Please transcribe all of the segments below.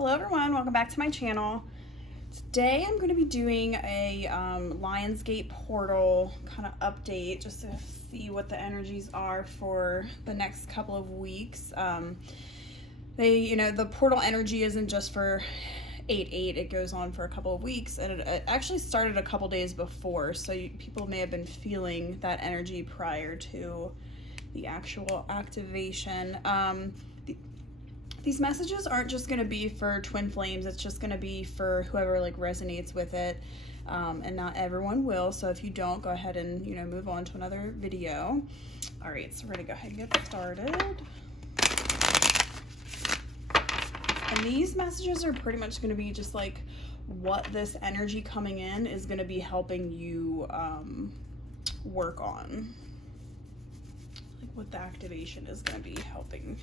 Hello everyone, welcome back to my channel. Today I'm going to be doing a Lionsgate portal kind of update just to see what the energies are for the next couple of weeks. The portal energy isn't just for 8/8, it goes on for a couple of weeks, and it actually started a couple days before, so people may have been feeling that energy prior to the actual activation. These messages aren't just going to be for twin flames, it's just going to be for whoever resonates with it, and not everyone will. So if you don't, go ahead and move on to another video. All right, so we're going to go ahead and get started. And these messages are pretty much going to be just what this energy coming in is going to be helping you work on, what the activation is going to be helping.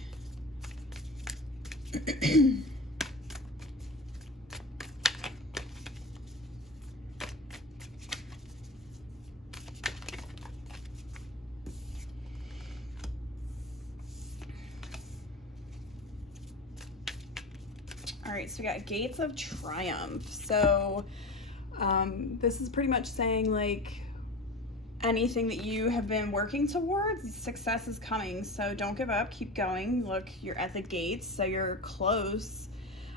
All right, so we got Gates of Triumph. So this is pretty much saying anything that you have been working towards, success is coming. So don't give up, keep going. Look, you're at the gates, so you're close.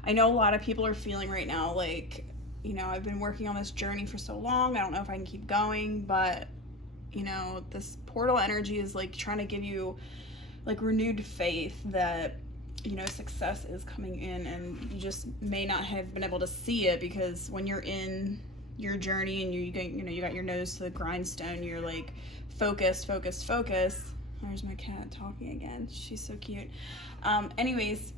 I know a lot of people are feeling right now I've been working on this journey for so long, I don't know if I can keep going, but this portal energy is trying to give you renewed faith that success is coming in, and you just may not have been able to see it because when you're in your journey and you got your nose to the grindstone, you're focus. There's my cat talking again, she's so cute. Anyways,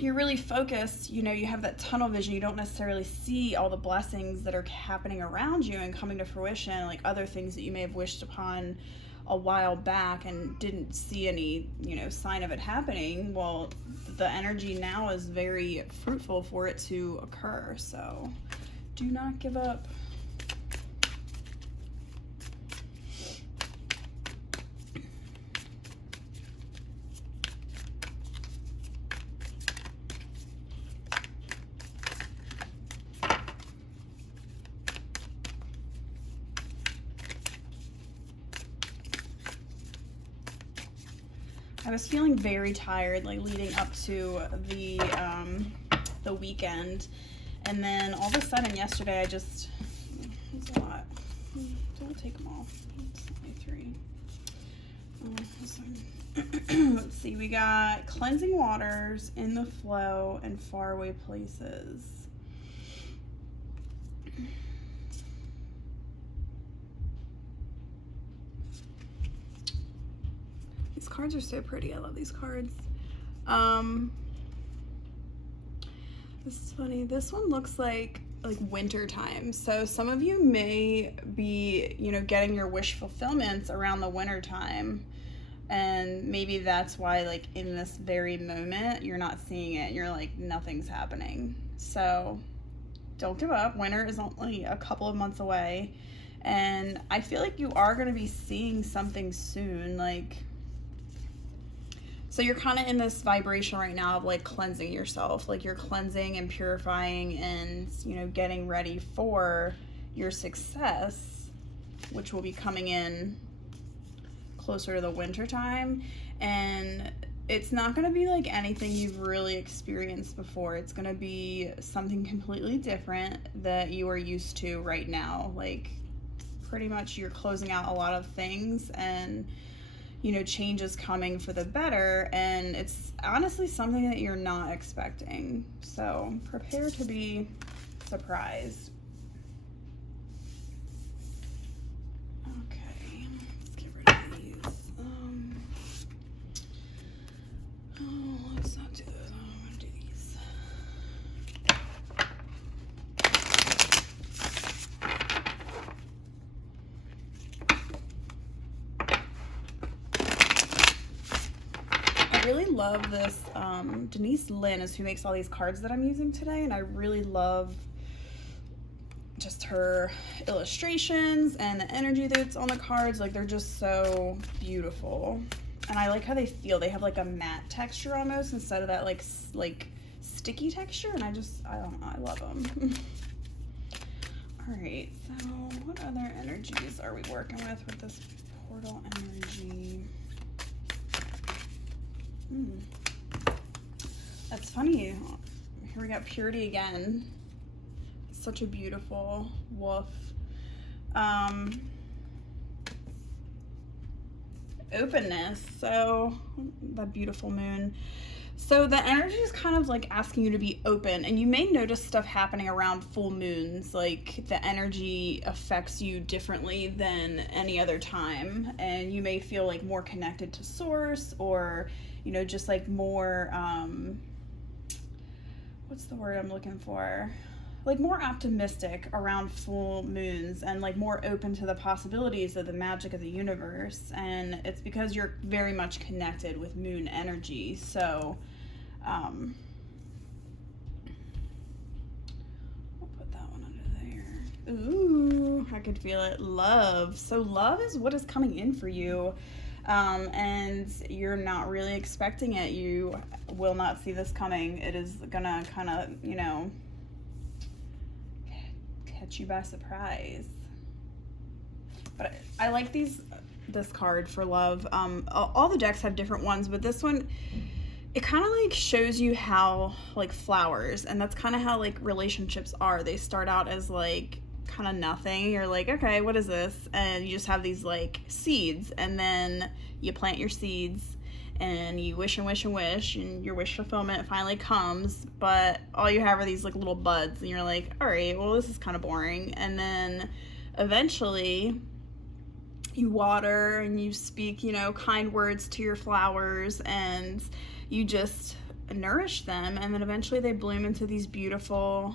you're really focused, you have that tunnel vision, you don't necessarily see all the blessings that are happening around you and coming to fruition, other things that you may have wished upon a while back and didn't see any sign of it happening. Well, the energy now is very fruitful for it to occur, so do not give up. I was feeling very tired leading up to the weekend, and then all of a sudden yesterday it's a lot. Don't take them all. It's only 3. Let's see, we got cleansing waters, in the flow, and faraway places. These cards are so pretty. I love these cards. This is funny. This one looks like winter time. So some of you may be, getting your wish fulfillments around the winter time. And maybe that's why in this very moment you're not seeing it. You're nothing's happening. So don't give up. Winter is only a couple of months away. And I feel you are going to be seeing something soon. So you're kind of in this vibration right now of cleansing yourself, you're cleansing and purifying and getting ready for your success, which will be coming in closer to the winter time. And it's not going to be anything you've really experienced before. It's going to be something completely different that you are used to right now. Pretty much you're closing out a lot of things, and change is coming for the better, and it's honestly something that you're not expecting. So prepare to be surprised. Okay, let's get rid of these. Let's not do those. I'm gonna do these. I really love this. Denise Lynn is who makes all these cards that I'm using today, and I really love just her illustrations and the energy that's on the cards. They're just so beautiful. And I like how they feel. They have a matte texture almost instead of that sticky texture, and I don't know, I love them. All right, so what other energies are we working with this portal energy? That's funny. Here we got purity again. Such a beautiful wolf. Openness, so that beautiful moon. So the energy is kind of like asking you to be open, and you may notice stuff happening around full moons, like the energy affects you differently than any other time, and you may feel like more connected to source, or you know, just like more what's the word I'm looking for, like more optimistic around full moons, and like more open to the possibilities of the magic of the universe. And it's because you're very much connected with moon energy. So I'll put that one under there. Ooh, I could feel it. Love. So love is what is coming in for you. And you're not really expecting it. You will not see this coming. It is gonna kind of, you know, catch you by surprise. But I like this card for love. All the decks have different ones, but this one, it kind of like shows you how like flowers, and that's kind of how like relationships are. They start out as like kind of nothing. You're like, okay, what is this? And you just have these like seeds, and then you plant your seeds and you wish and wish and wish, and your wish fulfillment finally comes, but all you have are these like little buds, and you're like, all right, well, this is kind of boring. And then eventually you water and you speak, you know, kind words to your flowers, and you just nourish them, and then eventually they bloom into these beautiful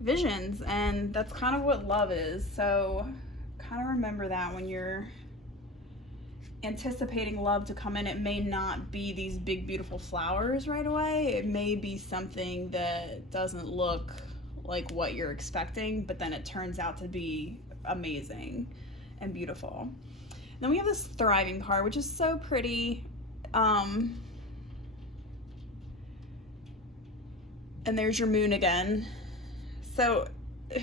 visions. And that's kind of what love is. So kind of remember that when you're anticipating love to come in. It may not be these big beautiful flowers right away. It may be something that doesn't look like what you're expecting, but then it turns out to be amazing and beautiful. Then we have this thriving card, which is so pretty. And there's your moon again. So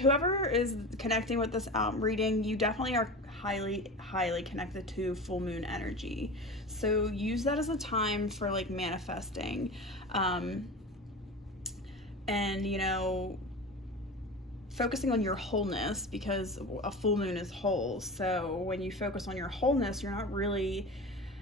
whoever is connecting with this reading, you definitely are highly connected to full moon energy. So use that as a time for like manifesting. And you know, focusing on your wholeness, because a full moon is whole. So when you focus on your wholeness, you're not really,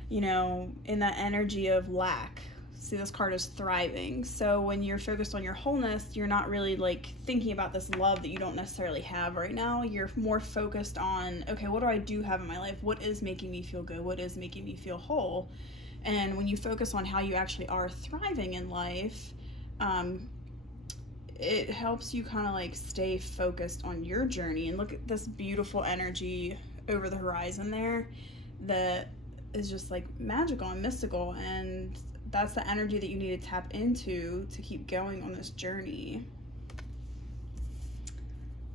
you know, in that energy of lack. See, this card is thriving. So when you're focused on your wholeness, you're not really like thinking about this love that you don't necessarily have right now. You're more focused on, okay, what do I do have in my life? What is making me feel good? What is making me feel whole? And when you focus on how you actually are thriving in life, it helps you kind of like stay focused on your journey. And look at this beautiful energy over the horizon there that is just like magical and mystical, and that's the energy that you need to tap into to keep going on this journey.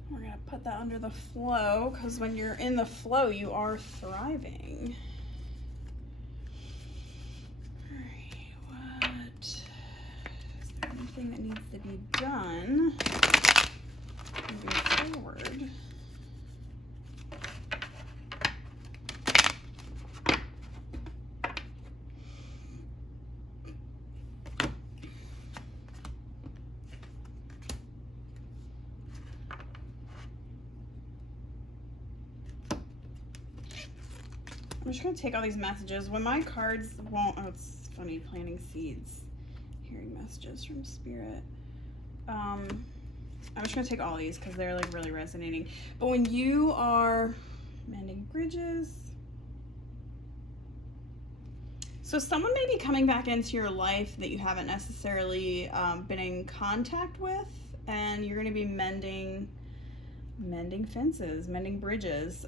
We're gonna put that under the flow, because when you're in the flow, you are thriving. All right, what is there anything that needs to be done moving forward? I'm just going to take all these messages. When my cards won't, oh, it's funny, planting seeds, hearing messages from spirit. I'm just going to take all these because they're like really resonating. But when you are mending bridges, so someone may be coming back into your life that you haven't necessarily been in contact with, and you're going to be mending fences, mending bridges.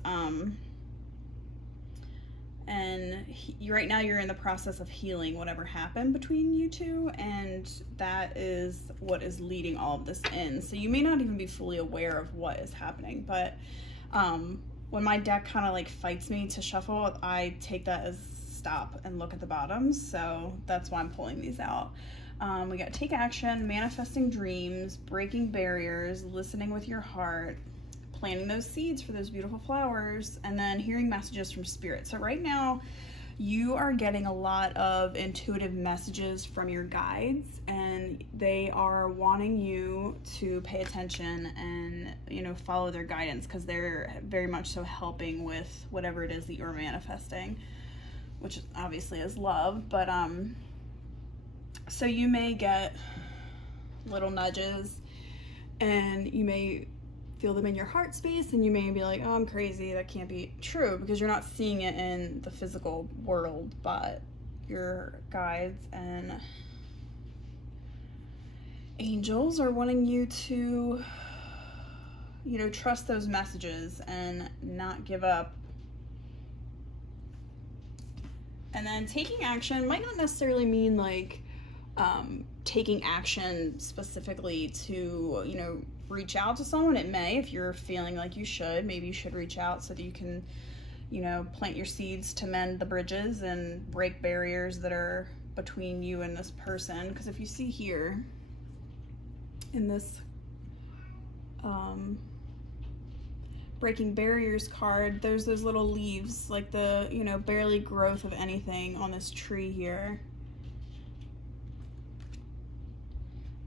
And right now you're in the process of healing whatever happened between you two, and that is what is leading all of this in. So you may not even be fully aware of what is happening, but when my deck kind of like fights me to shuffle, I take that as stop and look at the bottoms. So that's why I'm pulling these out. We got take action, manifesting dreams, breaking barriers, listening with your heart, planting those seeds for those beautiful flowers, and then hearing messages from spirit. So right now, you are getting a lot of intuitive messages from your guides, and they are wanting you to pay attention and, follow their guidance, because they're very much so helping with whatever it is that you're manifesting, which obviously is love. But so you may get little nudges, and you may feel them in your heart space, and you may be like, oh, I'm crazy, that can't be true, because you're not seeing it in the physical world. But your guides and angels are wanting you to, trust those messages and not give up. And then taking action might not necessarily mean like taking action specifically to, reach out to someone. It may, if you're feeling like you should, maybe you should reach out so that you can, plant your seeds to mend the bridges and break barriers that are between you and this person. Because if you see here in this breaking barriers card, there's those little leaves, like the, barely growth of anything on this tree here.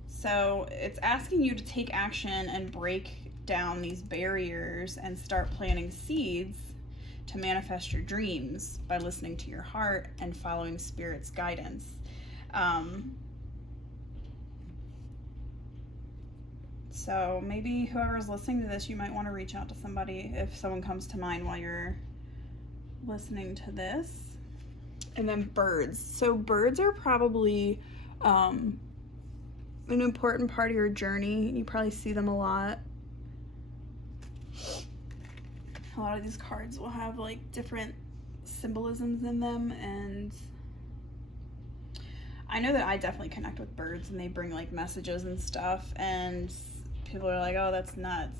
So it's asking you to take action and break down these barriers and start planting seeds to manifest your dreams by listening to your heart and following Spirit's guidance. So maybe whoever's listening to this, you might want to reach out to somebody if someone comes to mind while you're listening to this. And then birds. So birds are probably an important part of your journey. You probably see them a lot. A lot of these cards will have like different symbolisms in them, and I know that I definitely connect with birds, and they bring like messages and stuff, and people are like, oh, that's nuts,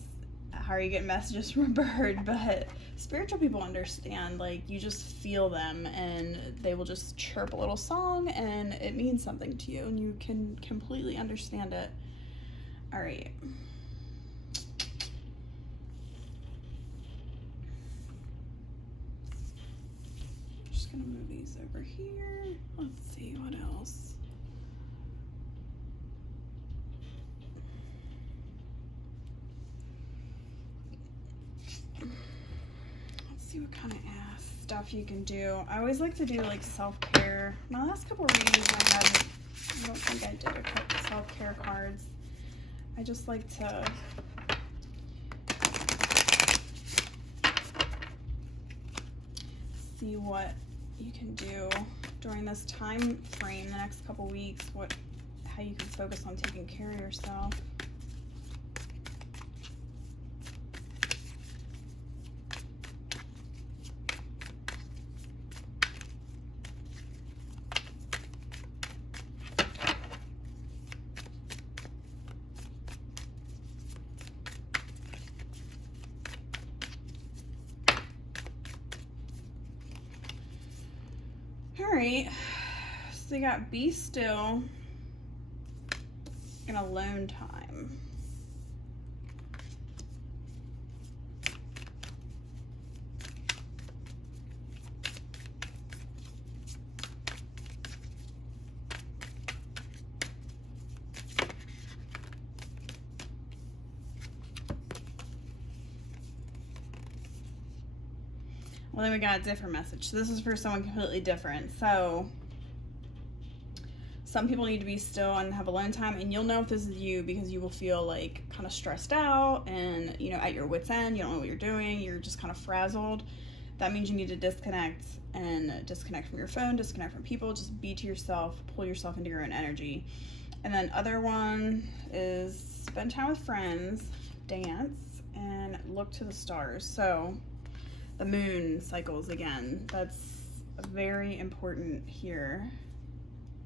how are you getting messages from a bird? But spiritual people understand, like, you just feel them, and they will just chirp a little song, and it means something to you, and you can completely understand it. All right. I'm just gonna move these over here. Let's see what else. What kind of stuff you can do. I always like to do like self-care. My last couple of readings I don't think I did a couple self-care cards. I just like to see what you can do during this time frame, the next couple weeks, how you can focus on taking care of yourself. Alright, so you got be still and alone time. Well, then we got a different message. So this is for someone completely different. So some people need to be still and have alone time, and you'll know if this is you because you will feel like kind of stressed out and, at your wit's end. You don't know what you're doing. You're just kind of frazzled. That means you need to disconnect from your phone, disconnect from people. Just be to yourself, pull yourself into your own energy. And then other one is spend time with friends, dance, and look to the stars. So the moon cycles again. That's very important here.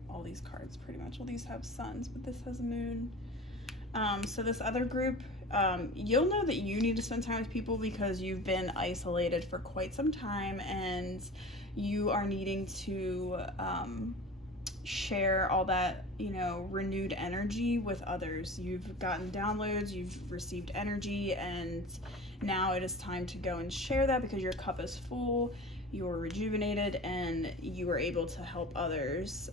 All these cards pretty much. Well, these have suns, but this has a moon. So this other group, you'll know that you need to spend time with people because you've been isolated for quite some time, and you are needing to share all that, you know, renewed energy with others. You've gotten downloads, you've received energy, and now it is time to go and share that because your cup is full, you're rejuvenated, and you are able to help others.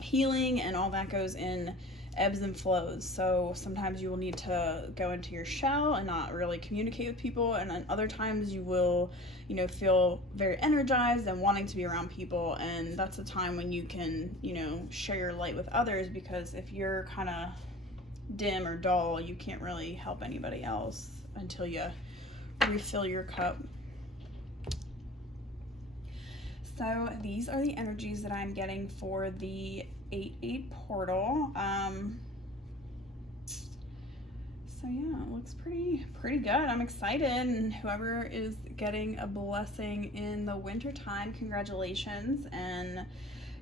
Healing and all that goes in ebbs and flows. So sometimes you will need to go into your shell and not really communicate with people, and then other times you will, you know, feel very energized and wanting to be around people, and that's a time when you can, you know, share your light with others, because if you're kind of dim or dull, you can't really help anybody else until you refill your cup. So these are the energies that I'm getting for the 8/8 portal. So yeah, it looks pretty good. I'm excited, and whoever is getting a blessing in the winter time, congratulations, and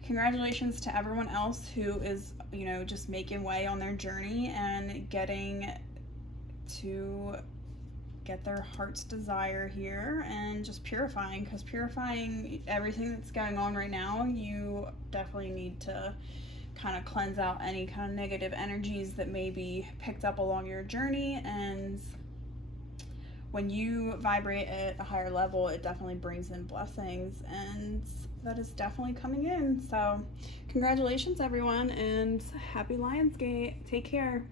congratulations to everyone else who is, you know, just making way on their journey and getting to get their heart's desire here, and just purifying, because purifying everything that's going on right now, you definitely need to kind of cleanse out any kind of negative energies that may be picked up along your journey. And when you vibrate at a higher level, it definitely brings in blessings, and that is definitely coming in. So congratulations everyone, and happy Lionsgate. Take care.